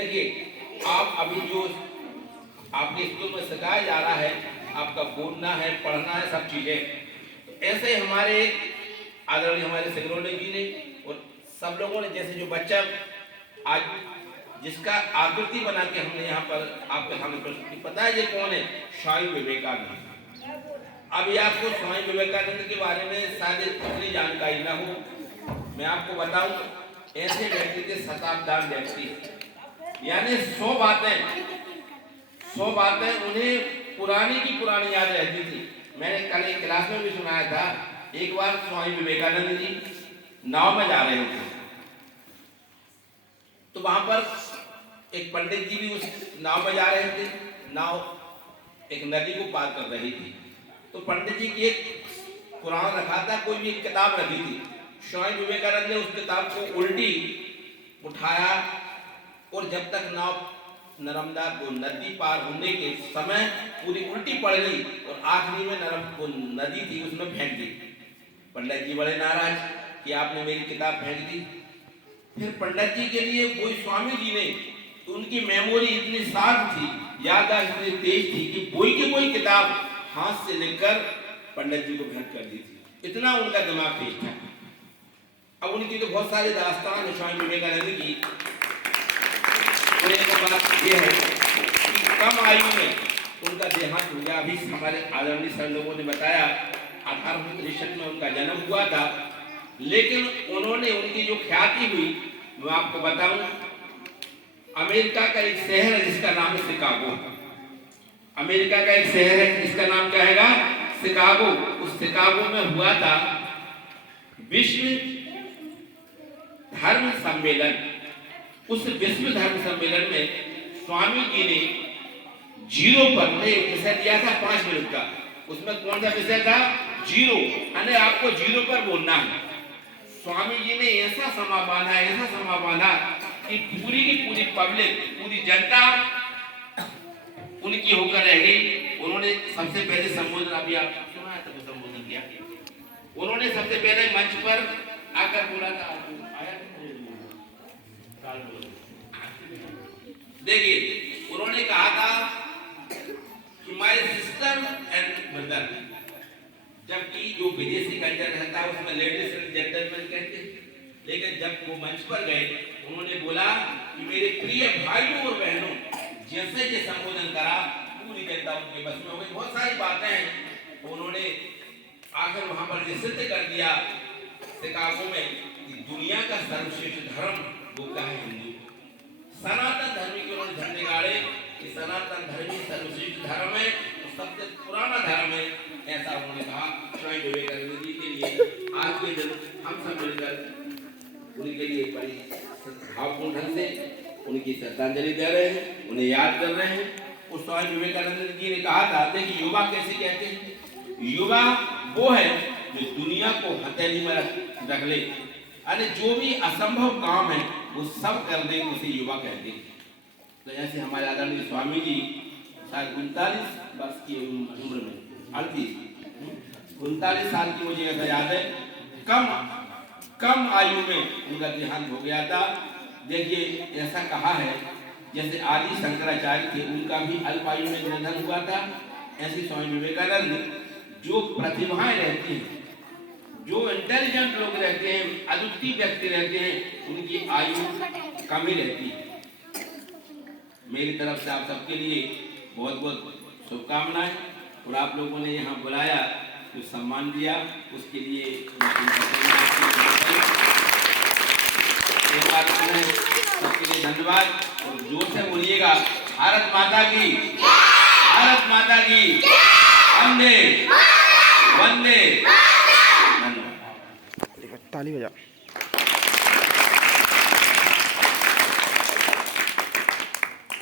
देखिए, आप अभी जो आपके स्कूल में सिखाया जा रहा है, आपका बोलना है, पढ़ना है, सब चीजें, तो ऐसे हमारे आदरणीय हमारे सेक्रेटरी जी ने और सब लोगों ने, जैसे जो बच्चा आज जिसका आकृति बना के हमने यहाँ पर आपके सामने प्रस्तुति, पता है ये कौन है? स्वामी विवेकानंद। अभी आपको स्वामी विवेकानंद के बारे में शायद इतनी जानकारी ना हो, मैं आपको बताऊं, ऐसे व्यक्ति के शताब्दान व्यक्ति, यानी 100 बातें उन्हें पुरानी की पुरानी याद रहती थी। मैंने कल एक क्लास में भी सुनाया था, एक बार स्वामी विवेकानंद जी नाव में जा रहे थे, तो वहां पर एक पंडित जी भी उस नाव में जा रहे थे। नाव एक नदी को पार कर रही थी, तो पंडित जी की एक कुरान रखा था, कोई भी एक किताब रखी थी। स्वामी विवेकानंद ने उस किताब को उल्टी उठाया और जब तक नाव नर्मदा को नदी पार होने के समय पूरी उल्टी पड़ गई और आखिरी में वो नदी थी उसमें फेंक दी। पंडित जी बड़े नाराज कि आपने मेरी किताब फेंक दी। फिर पंडित जी के लिए कोई स्वामी जी ने, उनकी मेमोरी इतनी शार्प थी, याददाश्त इतनी तेज थी कि कोई की कोई किताब हाथ से लेकर पंडित जी को भेंट कर दी थी। इतना उनका दिमाग तेज था। अब उनकी तो बहुत सारी दास्तान है स्वामी विवेकानंद की। एक बात यह है कि कम आयु में उनका देहांत हो गया। अभी हमारे आदरणीय सर लोगों ने बताया 1863 में उनका जन्म हुआ था, लेकिन उन्होंने, उनकी जो ख्याति हुई मैं आपको बताऊं, अमेरिका का एक शहर है जिसका नाम है शिकागो। अमेरिका का एक शहर है जिसका नाम क्या है? शिकागो। उस शिकागो में हुआ था विश्व धर्म सम्मेलन। उस विश्व धर्म सम्मेलन में स्वामी जी ने जीरो पर एक विषय दिया था 5 मिनट का। उसमें कौन सा विषय था? जीरो, यानी आपको जीरो पर बोलना है। स्वामी जी ने ऐसा समा बांधा कि पूरी की पूरी पब्लिक, पूरी जनता उनकी होकर रह गई। उन्होंने सबसे पहले संबोधन, अभी आप सुना है, तब संबोधन किया। उन्होंने सबसे पहले मंच पर आकर बोला था, देखिए उन्होंने कहा था कि माय सिस्टर एंड ब्रदर, जबकि जो विदेशी कल्चर रहता है उसमें लेडीज एंड जेंटलमैन कहते हैं, लेकिन जब वो मंच पर गए उन्होंने बोला कि मेरे प्रिय भाइयों और बहनों, जैसे ये संबोधन करा पूरी जनता उनके बस में हो गई। बहुत सारी बातें हैं उन्होंने आकर वहां पर ये सिद्ध कर दिया शिकागो में कि दुनिया का सर्वश्रेष्ठ धर्म वो क्या है? हिंदू। सनातन धर्म के उन्होंने झंडे गाड़े कि सनातन धर्म ही सर्वश्रेष्ठ धर्म है, सबसे पुराना धर्म है, ऐसा उन्होंने कहा। स्वामी विवेकानंद जी के लिए आज के दिन हम सब मिलकर उनके लिए बड़ी भावपूर्ण ढंग से उनकी श्रद्धांजलि दे रहे हैं, उन्हें याद कर रहे हैं। उस स्वामी विवेकानंद जी ने कहा था, देखिए युवा कैसे कहते हैं? युवा वो है जो दुनिया को हथेली में रख ले, अरे जो भी असंभव काम है वो सब कर दे, उसे युवा कहते हैं। तो ऐसे हमारे आदरणीय स्वामी जी शायद 39 वर्ष की उम्र में, 39 साल की, मुझे ऐसा याद है, कम आयु में उनका देहांत हो गया था। देखिए ऐसा कहा है जैसे आदि शंकराचार्य थे, उनका भी अल्प आयु में निधन हुआ था, ऐसे स्वामी विवेकानंद जो प्रतिभाएं रहती हैं, जो इंटेलिजेंट लोग रहते हैं, अद्वितीय व्यक्ति रहते हैं, उनकी आयु कम ही रहती है। मेरी तरफ से आप सबके लिए बहुत बहुत शुभकामनाएं, और आप लोगों ने यहाँ बुलाया, जो सम्मान दिया, उसके लिए एक बार सबके लिए धन्यवाद। और जोर से बोलिएगा, भारत माता की, भारत माता की, वंदे वंदे। ताली बजा।